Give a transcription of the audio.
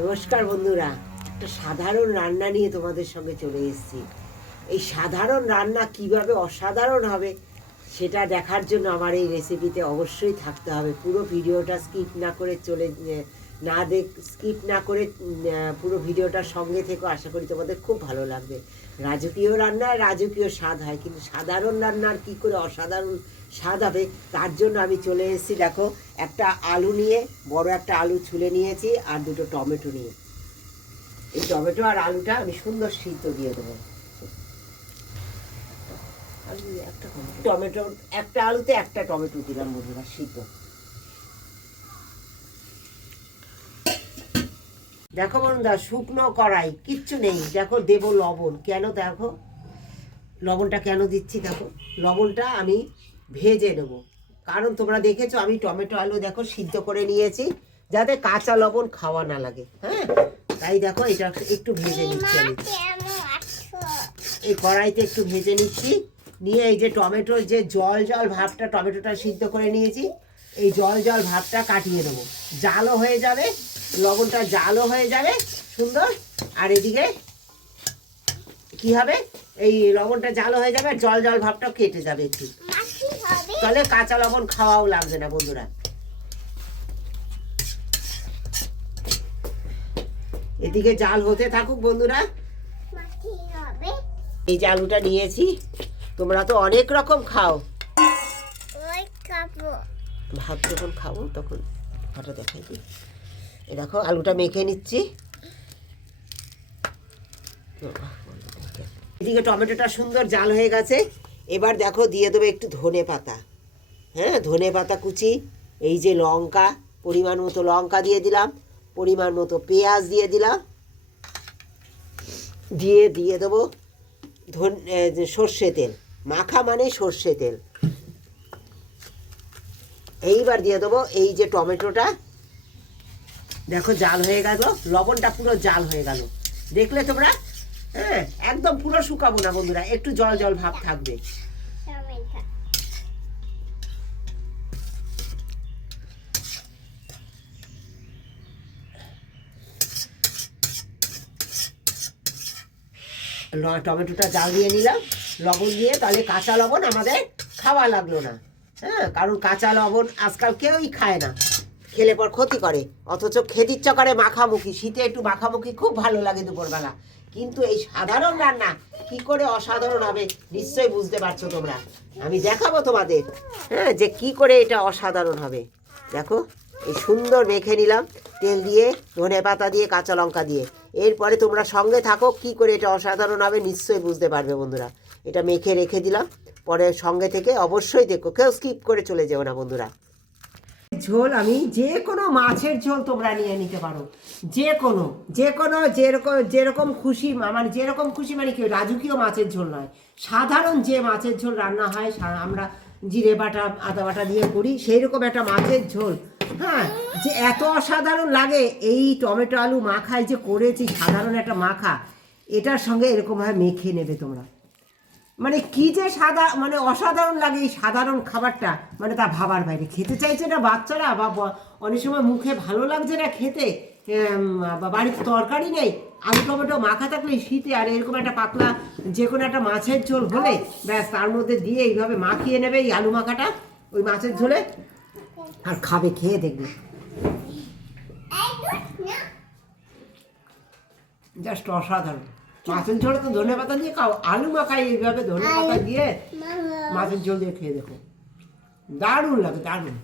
নমস্কার বন্ধুরা, একটা সাধারণ রান্না নিয়ে তোমাদের সঙ্গে চলে এসেছি। এই সাধারণ রান্না কিভাবে অসাধারণ হবে সেটা দেখার জন্য আমার এই রেসিপিতে অবশ্যই থাকতে হবে। পুরো ভিডিওটা স্কিপ না করে স্কিপ না করে পুরো ভিডিওটার সঙ্গে থেকে আশা করি তোমাদের খুব ভালো লাগবে। রাজকীয় রান্নায় রাজকীয় স্বাদ হয়, কিন্তু সাধারণ রান্নার কি করে অসাধারণ স্বাদ হবে তার জন্য আমি চলে এসেছি। দেখো, একটা আলু নিয়ে, বড় একটা আলু ছুলে নিয়েছি, আর দুটো টমেটো নিয়ে এই টমেটো আর আলুটা আমি সুন্দর সিদ্ধ দিয়ে দেবো। টমেটো একটা আলুতে একটা টমেটো দিলাম বন্ধুরা, সিদ্ধ। দেখো বন্ধুরা, শুকনো কড়াই, কিচ্ছু নেই। দেখো, দেবো লবণ। কেন দেখো লবণটা কেন দিচ্ছি? দেখো, লবণটা আমি ভেজে নেবো, কারণ তোমরা দেখেছো আমি টমেটো আলু দেখো সিদ্ধ করে নিয়েছি, যাতে কাঁচা লবণ খাওয়া না লাগে। হ্যাঁ, তাই দেখো এটা একটু ভেজে নিচ্ছি আমি এই কড়াইতে, একটু ভেজে নিচ্ছি। নিয়ে এই যে টমেটোর যে জল জল ভাবটা, টমেটোটা সিদ্ধ করে নিয়েছি, এই জল জল ভাবটা কাটিয়ে দেবো। জালও হয়ে যাবে, লবণটা জালও হয়ে যাবে সুন্দর। আর এদিকে কি হবে, এই লবণটা জালও হয়ে যাবে, জল জল ভাবটাও কেটে যাবে একটু, তাহলে কাঁচা লবণ খাওয়াও লাগবে না বন্ধুরা। এদিকে জাল হতে থাকুক বন্ধুরা। এই যে আলুটা নিয়েছি, তোমরা তো অনেক রকম খাও, ভাত যখন খাবো তখন ভাতটা দেখাই দিই। এই দেখো, আলুটা মেখে নিচ্ছি। এদিকে টমেটোটা সুন্দর জাল হয়ে গেছে। এবার দেখো দিয়ে দেবো একটু ধনে পাতা। হ্যাঁ, ধনে পাতা কুচি, এই যে লঙ্কা, পরিমাণ মতো লঙ্কা দিয়ে দিলাম, পরিমাণ মতো পেঁয়াজ দিয়ে দিলাম, দিয়ে দেবো সর্ষে তেল, মাখা মানে সর্ষে তেল। এইবার দিয়ে দেবো এই যে টমেটোটা, দেখো জাল হয়ে গেল, লবণটা পুরো জাল হয়ে গেল, দেখলে তোমরা? হ্যাঁ, একদম পুরো শুকাবো না বন্ধুরা, একটু জল জল ভাব থাকবে। টমেটোটা জাল দিয়ে নিলাম লবণ দিয়ে, তাহলে কাঁচা লবণ আমাদের খাওয়া লাগলো না। হ্যাঁ, কারণ কাঁচা লবণ আজকাল কেউই খায় না, খেলে পর ক্ষতি করে। অথচ খেতে ইচ্ছা করে মাখামুখি, শীতে একটু মাখামুখি খুব ভালো লাগে দুপুরবেলা। কিন্তু এই সাধারণ রান্না কি করে অসাধারণ হবে নিশ্চয়ই বুঝতে পারছো তোমরা। আমি দেখাবো তোমাদের, হ্যাঁ, যে কি করে এটা অসাধারণ হবে। দেখো, এই সুন্দর মেখে নিলাম তেল দিয়ে, ধনে পাতা দিয়ে, কাঁচা লঙ্কা দিয়ে। এরপরে তোমরা সঙ্গে থাকো, কি করে এটা অসাধারণ হবে নিশ্চয়ই বুঝতে পারবে বন্ধুরা। এটা মেখে রেখে দিলাম, পরে সঙ্গে থেকে অবশ্যই দেখো, কেউ স্কিপ করে চলে যেও না বন্ধুরা। ঝোল আমি যে কোনো মাছের ঝোল তোমরা নিয়ে নিতে পারো, যে কোনো যেরকম খুশি, মানে যেরকম খুশি, মানে কি রাজকীয় মাছের ঝোল নয়, সাধারণ যে মাছের ঝোল রান্না হয়, আমরা জিরে বাটা আদা বাটা দিয়ে করি, সেই রকম একটা মাছের ঝোল। হ্যাঁ, যে এত অসাধারণ লাগে, এই টমেটো আলু মাখায় যে করেছি, সাধারণ একটা মাখা, এটার সঙ্গে এরকমভাবে মেখে নেবে তোমরা। মানে কি যে মানে অসাধারণ লাগে এই সাধারণ খাবারটা, মানে তা ভাবার বাইরে। খেতে চাইছে না বাচ্চারা, বা অনেক সময় মুখে ভালো লাগছে না খেতে, বা বাড়িতে তরকারি নেই, আলু টমেটো মাখা থাকলে শীতে, আর এরকম একটা পাতলা যে কোনো একটা মাছের ঝোল হলে ব্যাস, তার মধ্যে দিয়ে এইভাবে মাখিয়ে নেবে এই আলু মাখাটা ওই মাছের ঝোলে, আর খাবে, খেয়ে দেখবে জাস্ট অসাধারণ। মাছের ঝোলে তো ধনে পাতা দিয়ে খাও, আলু মাখাই এইভাবে ধনে পাতা দিয়ে মাছের ঝোল দিয়ে খেয়ে দেখো, দারুণ লাগে, দারুণ।